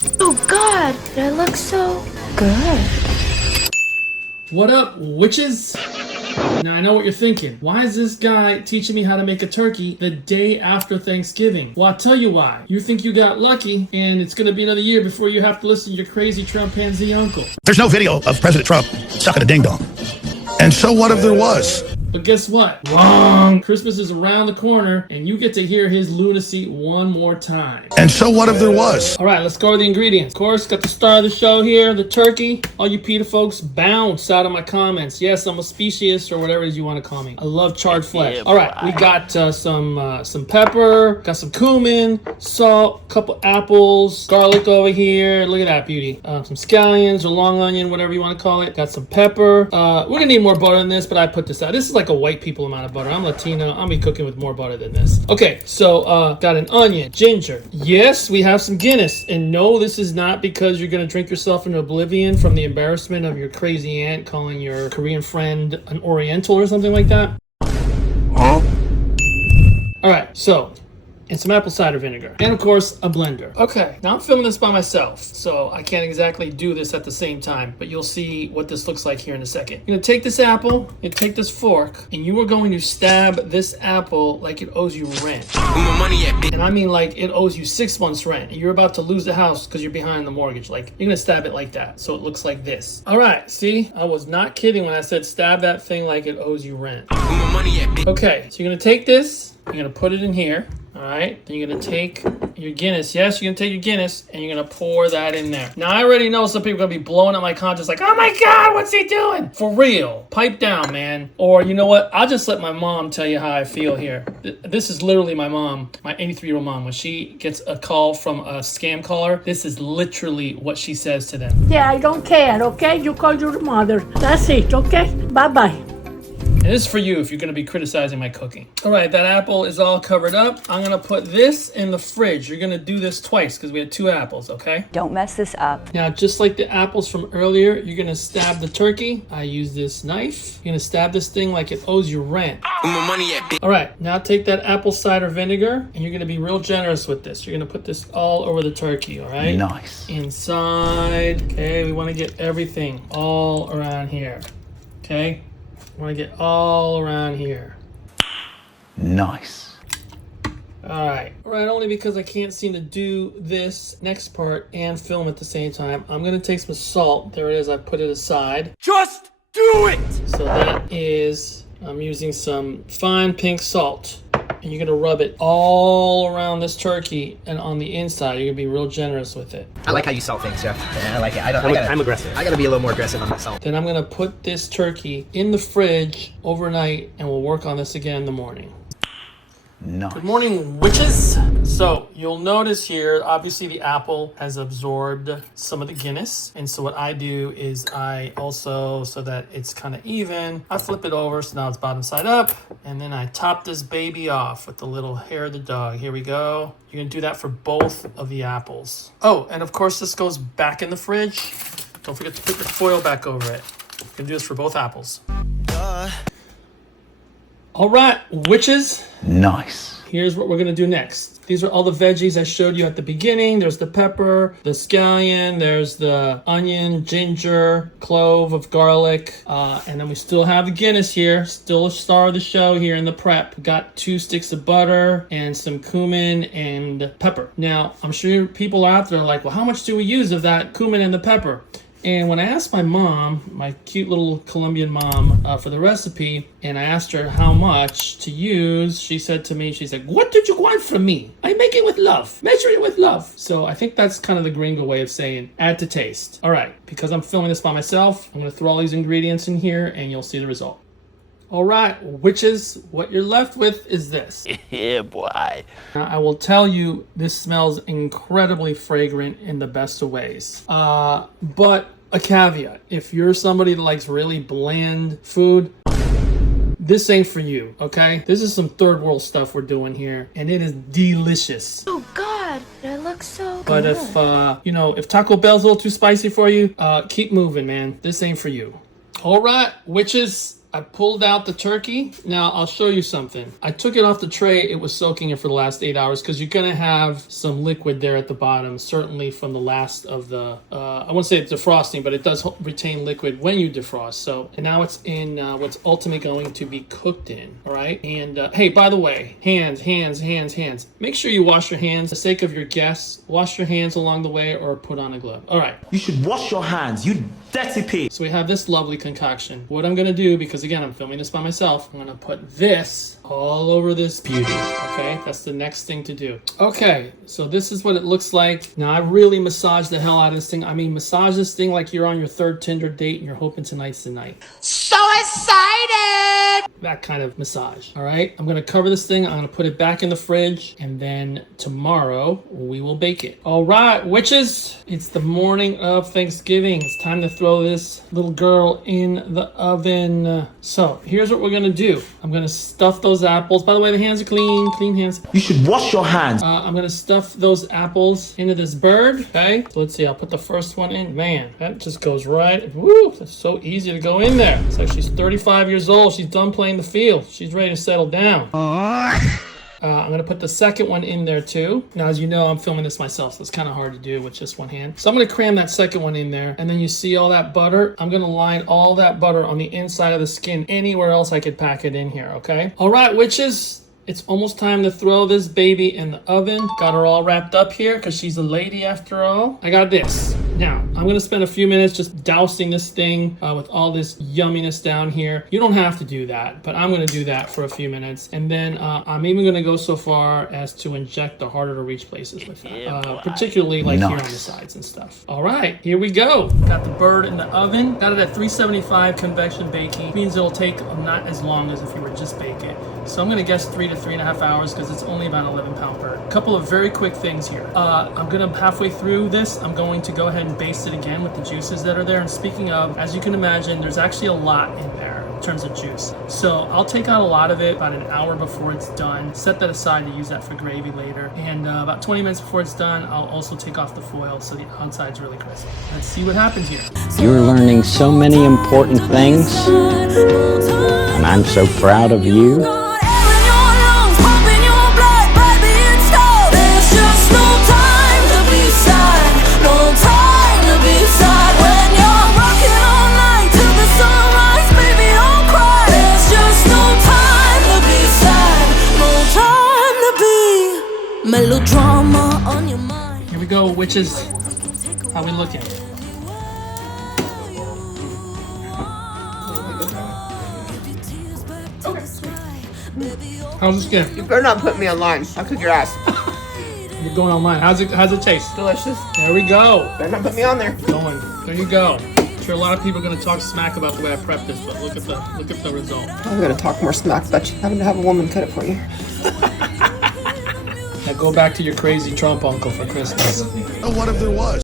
Oh God, that looks so good. What up, witches? Now I know what you're thinking. Why is this guy teaching me how to make a turkey the day after Thanksgiving? Well, I'll tell you why. You think you got lucky, and it's gonna be another year before you have to listen to your crazy Trumpanzee uncle. There's no video of President Trump sucking a ding-dong. And so what if there was? But guess what? Wrong! Christmas is around the corner, and you get to hear his lunacy one more time. And so what if there was? Alright, let's go over the ingredients. Of course, got the star of the show here, the turkey. All you PETA folks, bounce out of my comments. Yes, I'm a speciesist, or whatever it is you want to call me. I love charred flesh. Alright, we got some pepper, got some cumin, salt, couple apples, garlic over here. Look at that beauty. Some scallions or long onion, whatever you want to call it. Got some pepper. We're gonna need more butter than this, but I put this out. This is like a white people amount of butter. I'm Latino. I'll be cooking with more butter than this. Okay, so got an onion, ginger. Yes, we have some Guinness. And no, this is not because you're going to drink yourself into oblivion from the embarrassment of your crazy aunt calling your Korean friend an Oriental or something like that. Huh? All right, so and some apple cider vinegar, and of course a blender. Okay, now I'm filming this by myself, so I can't exactly do this at the same time, but you'll see what this looks like here in a second. You're gonna take this apple, you take this fork, and you are going to stab this apple like it owes you rent. And I mean like it owes you 6 months rent, and you're about to lose the house because you're behind the mortgage. Like, you're gonna stab it like that, so it looks like this. All right, see, I was not kidding when I said stab that thing like it owes you rent. Okay, so you're gonna take this, you're gonna put it in here. All right, then you're gonna take your Guinness. Yes, you're gonna take your Guinness and you're gonna pour that in there. Now, I already know some people are gonna be blowing up my conscience like, oh my God, what's he doing? For real, pipe down, man. Or you know what? I'll just let my mom tell you how I feel here. This is literally my mom, my 83-year-old mom. When she gets a call from a scam caller, this is literally what she says to them. Yeah, I don't care, okay? You call your mother. That's it, okay? Bye-bye. And this is for you if you're going to be criticizing my cooking. All right, that apple is all covered up. I'm going to put this in the fridge. You're going to do this twice because we had 2 apples, okay? Don't mess this up. Now, just like the apples from earlier, you're going to stab the turkey. I use this knife. You're going to stab this thing like it owes you rent. All right, now take that apple cider vinegar, and you're going to be real generous with this. You're going to put this all over the turkey, all right? Nice. Inside. Okay, we want to get everything all around here, okay? I want to get all around here. Nice. All right, only because I can't seem to do this next part and film at the same time. I'm going to take some salt. There it is. I put it aside. Just do it! So that is, I'm using some fine pink salt. And you're going to rub it all around this turkey and on the inside. You're going to be real generous with it. I like how you salt things, Jeff. Yeah, I like it. I'm aggressive. I gotta be a little more aggressive on the salt. Then I'm going to put this turkey in the fridge overnight, and we'll work on this again in the morning. Nice. Good morning, witches. So you'll notice here, obviously the apple has absorbed some of the Guinness. And so what I do is I also, so that it's kind of even, I flip it over so now it's bottom side up. And then I top this baby off with the little hair of the dog. Here we go. You're gonna do that for both of the apples. Oh, and of course this goes back in the fridge. Don't forget to put your foil back over it. You can do this for both apples. All right, witches. Nice. Here's what we're going to do next. These are all the veggies I showed you at the beginning. There's the pepper, the scallion, there's the onion, ginger, clove of garlic, and then we still have the Guinness here. Still a star of the show here in the prep. We got 2 sticks of butter and some cumin and pepper. Now, I'm sure people out there are like, well, how much do we use of that cumin and the pepper? And when I asked my mom, my cute little Colombian mom, for the recipe, and I asked her how much to use, she said to me, she's like, what did you want from me? I make it with love. Measure it with love. So I think that's kind of the gringo way of saying add to taste. All right, because I'm filming this by myself, I'm going to throw all these ingredients in here and you'll see the result. All right, witches, what you're left with is this. Yeah, boy. Now, I will tell you, this smells incredibly fragrant in the best of ways. But a caveat, if you're somebody that likes really bland food, this ain't for you, okay? This is some third world stuff we're doing here, and it is delicious. Oh God, that looks so But good. if Taco Bell's a little too spicy for you, keep moving, man. This ain't for you. All right, witches. I pulled out the turkey. Now I'll show you something. I took it off the tray. It was soaking it for the last 8 hours because you're gonna have some liquid there at the bottom, certainly from the last of the, I won't say it's defrosting, but it does retain liquid when you defrost. So, and now it's in what's ultimately going to be cooked in, all right? And hey, by the way, hands. Make sure you wash your hands. For the sake of your guests, wash your hands along the way or put on a glove. All right. You should wash your hands, you dirty pig. So we have this lovely concoction. What I'm gonna do, because again, I'm filming this by myself, I'm gonna put this all over this beauty, okay? That's the next thing to do. Okay, so this is what it looks like. Now, I really massage the hell out of this thing. I mean, massage this thing like you're on your third Tinder date and you're hoping tonight's the night. So excited! That kind of massage, all right? I'm gonna cover this thing, I'm gonna put it back in the fridge, and then tomorrow we will bake it. All right, witches, it's the morning of Thanksgiving. It's time to throw this little girl in the oven. So here's what we're gonna do. I'm gonna stuff those apples. By the way, the hands are clean hands. You should wash your hands. I'm gonna stuff those apples into this bird, okay? So let's see, I'll put the first one in. Man, that just goes right, woo, that's so easy to go in there. It's like she's 35 years old, she's done playing the field. She's ready to settle down. I'm gonna put the second one in there too. Now, as you know, I'm filming this myself, so it's kind of hard to do with just one hand. So I'm gonna cram that second one in there, and then you see all that butter? I'm gonna line all that butter on the inside of the skin anywhere else I could pack it in here, okay? All right, witches. It's almost time to throw this baby in the oven. Got her all wrapped up here because she's a lady after all. I got this. Now, I'm gonna spend a few minutes just dousing this thing with all this yumminess down here. You don't have to do that, but I'm gonna do that for a few minutes. And then I'm even gonna go so far as to inject the harder to reach places with that. Particularly like here on the sides and stuff. All right, here we go. Got the bird in the oven. Got it at 375 convection baking. Means it'll take not as long as if you were just bake it. So I'm gonna guess 3 to 3.5 hours because it's only about an 11-pound bird. A couple of very quick things here. I'm gonna halfway through this, I'm going to go ahead and baste it again with the juices that are there. And speaking of, as you can imagine, there's actually a lot in there in terms of juice. So I'll take out a lot of it about an hour before it's done. Set that aside to use that for gravy later. And about 20 minutes before it's done, I'll also take off the foil so the outside's really crisp. Let's see what happens here. You're learning so many important things, and I'm so proud of you. Melodrama on your mind. Here we go, witches. How we looking? How's the skin? You better not put me online. I'll kick your ass. You're going online. How's it taste? Delicious. There we go. Better not put me on there. Going. There you go. I'm sure a lot of people are going to talk smack about the way I prepped this, but look at the result. I'm gonna talk more smack about you having to have a woman cut it for you. Now go back to your crazy Trump uncle for Christmas. Oh, what if there was?